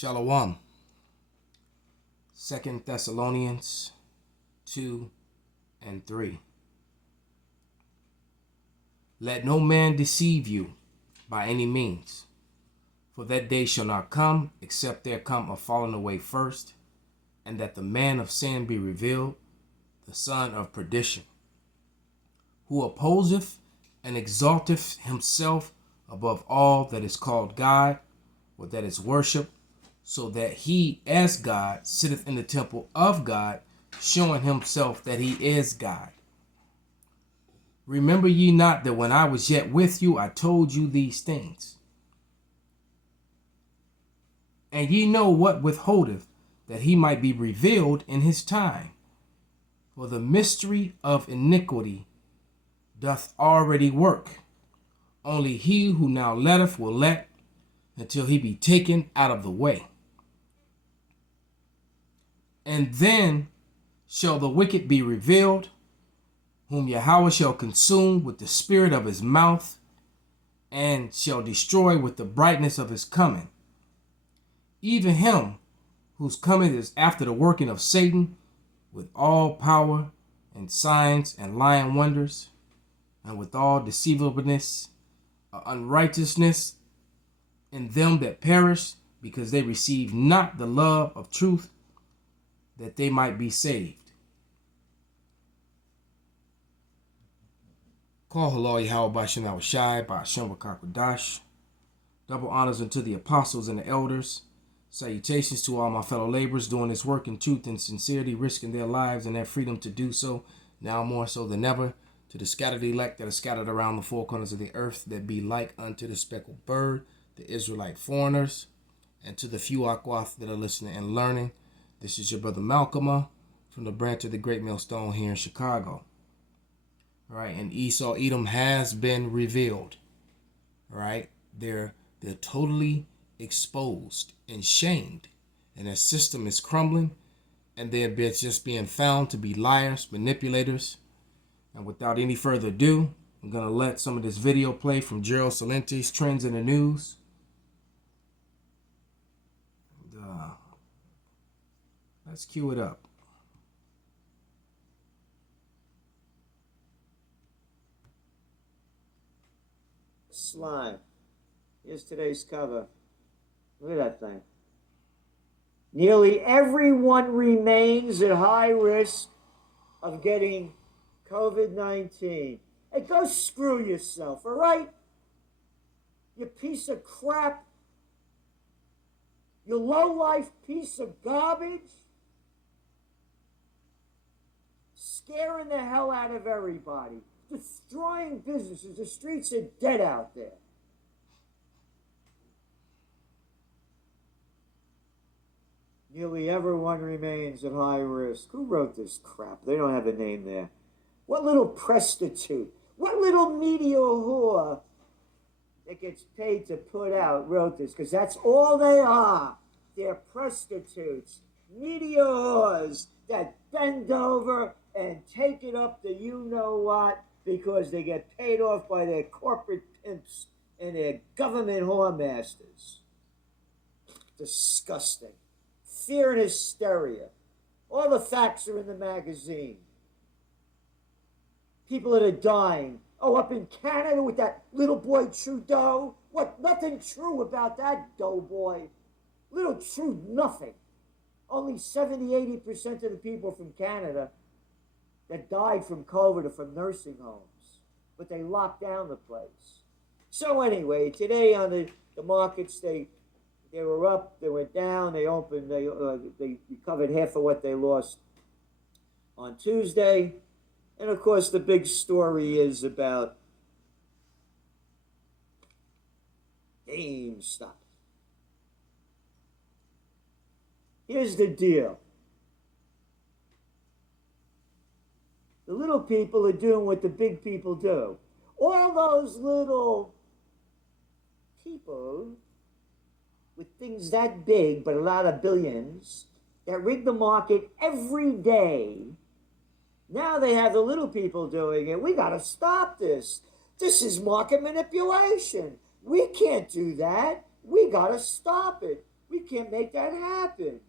Shalom. 2 Thessalonians 2 and 3. Let no man deceive you by any means, for that day shall not come, except there come a falling away first, and that the man of sin be revealed, the son of perdition, who opposeth and exalteth himself above all that is called God, or that is worshipped, so that he as God sitteth in the temple of God, showing himself that he is God. Remember ye not that when I was yet with you, I told you these things? And ye know what withholdeth, that he might be revealed in his time. For the mystery of iniquity doth already work. Only he who now letteth will let, until he be taken out of the way. And then shall the wicked be revealed, whom Yahweh shall consume with the spirit of his mouth, and shall destroy with the brightness of his coming. Even him whose coming is after the working of Satan, with all power and signs and lying wonders, and with all deceivableness, unrighteousness in them that perish, because they receive not the love of truth, that they might be saved. Call halal Yahweh Bashem Awashai, Bashem Wakakwadash. Double honors unto the apostles and the elders. Salutations to all my fellow laborers doing this work in truth and sincerity, risking their lives and their freedom to do so, now more so than ever. To the scattered elect that are scattered around the four corners of the earth, that be like unto the speckled bird, the Israelite foreigners, and to the few Akwath that are listening and learning. This is your brother Malcolm from the branch of the Great Millstone here in Chicago. All right, and Esau Edom has been revealed. All right, they're totally exposed and shamed, and their system is crumbling, and they're just being found to be liars, manipulators. And without any further ado, I'm gonna let some of this video play from Gerald Salente's Trends in the News. Let's cue it up. Slime. Here's today's cover. Look at that thing. Nearly everyone remains at high risk of getting COVID-19. Hey, go screw yourself, all right? You piece of crap. You low-life piece of garbage. Scaring the hell out of everybody. Destroying businesses. The streets are dead out there. Nearly everyone remains at high risk. Who wrote this crap? They don't have a name there. What little prostitute, what little media whore that gets paid to put out wrote this? Because that's all they are. They're prostitutes, media whores that bend over and take it up to you-know-what because they get paid off by their corporate pimps and their government whoremasters. Disgusting. Fear and hysteria. All the facts are in the magazine. People that are dying. Oh, up in Canada with that little boy Trudeau. What? Nothing true about that doughboy. Little true nothing. Only 70-80% of the people from Canada that died from COVID are from nursing homes. But they locked down the place. So anyway, today on the markets, they were up, they went down, they opened, they recovered half of what they lost on Tuesday. And of course, the big story is about GameStop. Here's the deal. The little people are doing what the big people do. All those little people with things that big, but a lot of billions, that rig the market every day. Now they have the little people doing it. We got to stop this. This is market manipulation. We can't do that. We got to stop it. We can't make that happen.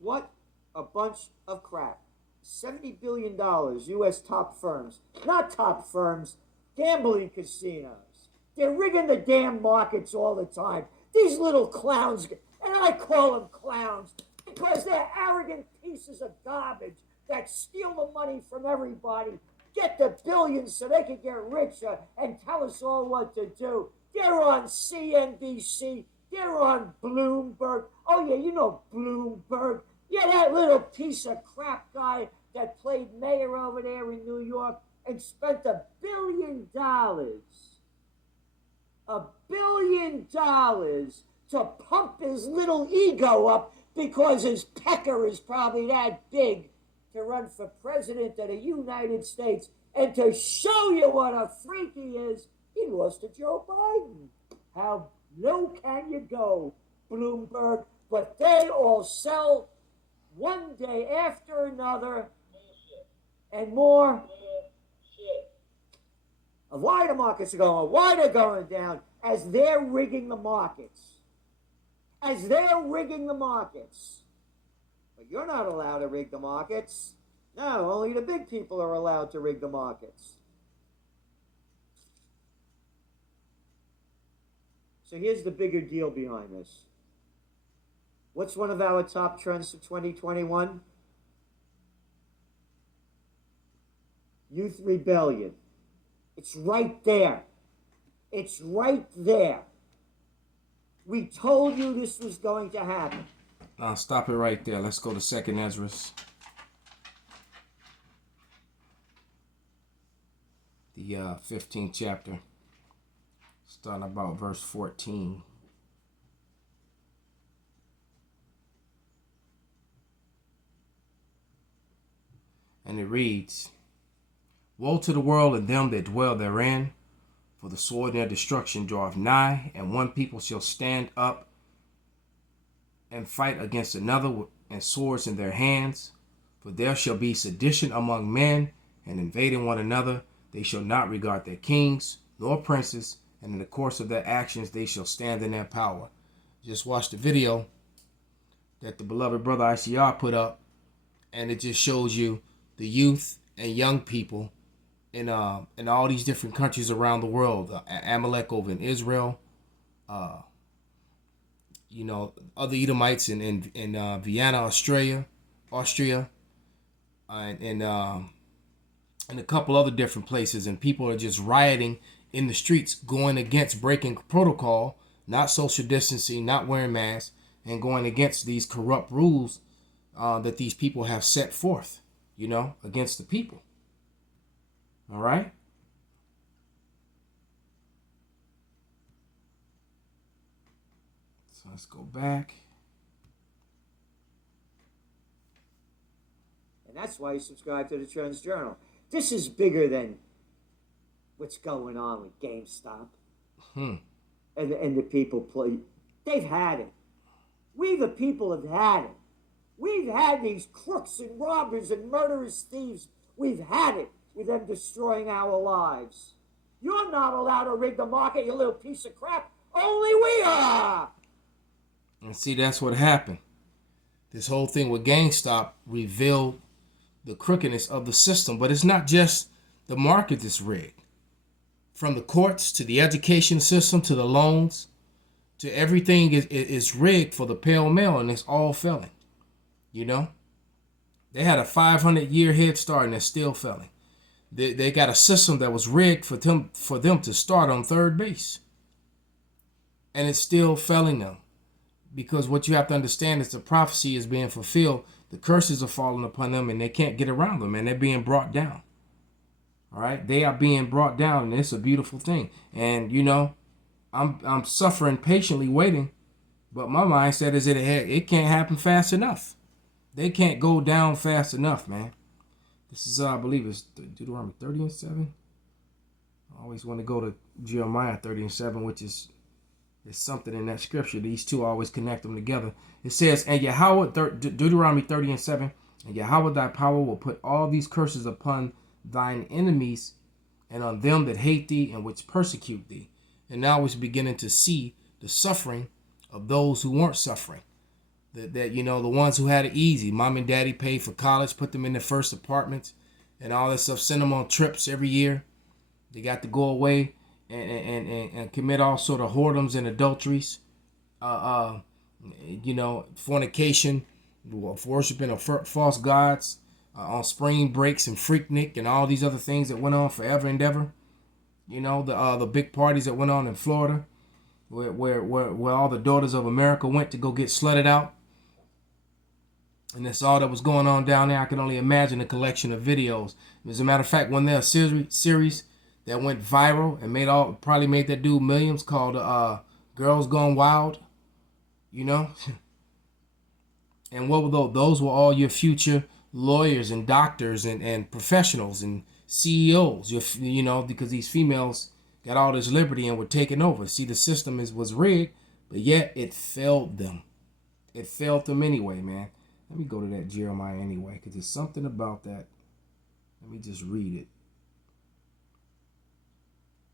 What a bunch of crap. $70 billion, U.S. top firms. Not top firms, gambling casinos. They're rigging the damn markets all the time. These little clowns, and I call them clowns, because they're arrogant pieces of garbage that steal the money from everybody, get the billions so they can get richer and tell us all what to do. They're on CNBC. They're on Bloomberg. Oh, yeah, you know Bloomberg. Yeah, that little piece of crap guy that played mayor over there in New York and spent $1 billion. $1 billion to pump his little ego up because his pecker is probably that big to run for president of the United States. And to show you what a freak he is, he lost to Joe Biden. How low can you go, Bloomberg? But they all sell one day after another and more. Of why the markets are going, why they're going down, as they're rigging the markets. As they're rigging the markets. But you're not allowed to rig the markets. No, only the big people are allowed to rig the markets. So here's the bigger deal behind this. What's one of our top trends for 2021? Youth rebellion. It's right there. It's right there. We told you this was going to happen. Now stop it right there. Let's go to 2nd Ezra. The 15th chapter. Starting about verse 14. And it reads, Woe to the world and them that dwell therein, for the sword and their destruction draweth nigh, and one people shall stand up and fight against another, and swords in their hands. For there shall be sedition among men, and invading one another. They shall not regard their kings, nor princes, and in the course of their actions they shall stand in their power. Just watch the video that the beloved brother ICR put up, and it just shows you the youth and young people in all these different countries around the world. Amalek over in Israel, other Edomites in Vienna, Austria, and a couple other different places, and people are just rioting in the streets, going against breaking protocol, not social distancing, not wearing masks, and going against these corrupt rules that these people have set forth, against the people. All right? So let's go back. And that's why you subscribe to the Trends Journal. This is bigger than what's going on with GameStop. And the people play. They've had it. We the people have had it. We've had these crooks and robbers and murderous thieves. We've had it with them destroying our lives. You're not allowed to rig the market, you little piece of crap. Only we are. And see, that's what happened. This whole thing with GameStop revealed the crookedness of the system. But it's not just the market that's rigged. From the courts to the education system to the loans to everything is rigged for the pale male, and it's all failing. They had a 500-year head start and they're still failing. They got a system that was rigged for them to start on third base. And it's still failing them. Because what you have to understand is the prophecy is being fulfilled. The curses are falling upon them and they can't get around them, and they're being brought down. All right? They are being brought down, and it's a beautiful thing. And, I'm suffering patiently waiting, but my mindset is it can't happen fast enough. They can't go down fast enough, man. This is, I believe it's Deuteronomy 30:7. I always want to go to Jeremiah 30:7, which is something in that scripture. These two always connect them together. It says, and Yahweh, Deuteronomy 30:7, and Yahweh thy power will put all these curses upon thine enemies and on them that hate thee and which persecute thee. And now we're beginning to see the suffering of those who weren't suffering. That you know, the ones who had it easy. Mom and daddy paid for college, put them in their first apartments and all that stuff, send them on trips every year. They got to go away and commit all sort of whoredoms and adulteries. You know, fornication, worshiping of false gods on spring breaks and Freaknik and all these other things that went on forever and ever. You know, the big parties that went on in Florida, where all the daughters of America went to go get slutted out. And that's all that was going on down there. I can only imagine a collection of videos. As a matter of fact, when there's a series that went viral and probably made that dude millions, called Girls Gone Wild, you know. And what were those? Those were all your future lawyers and doctors and professionals and CEOs. You know, because these females got all this liberty and were taking over. See, the system was rigged, but yet it failed them. It failed them anyway, man. Let me go to that Jeremiah anyway, because there's something about that. Let me just read it.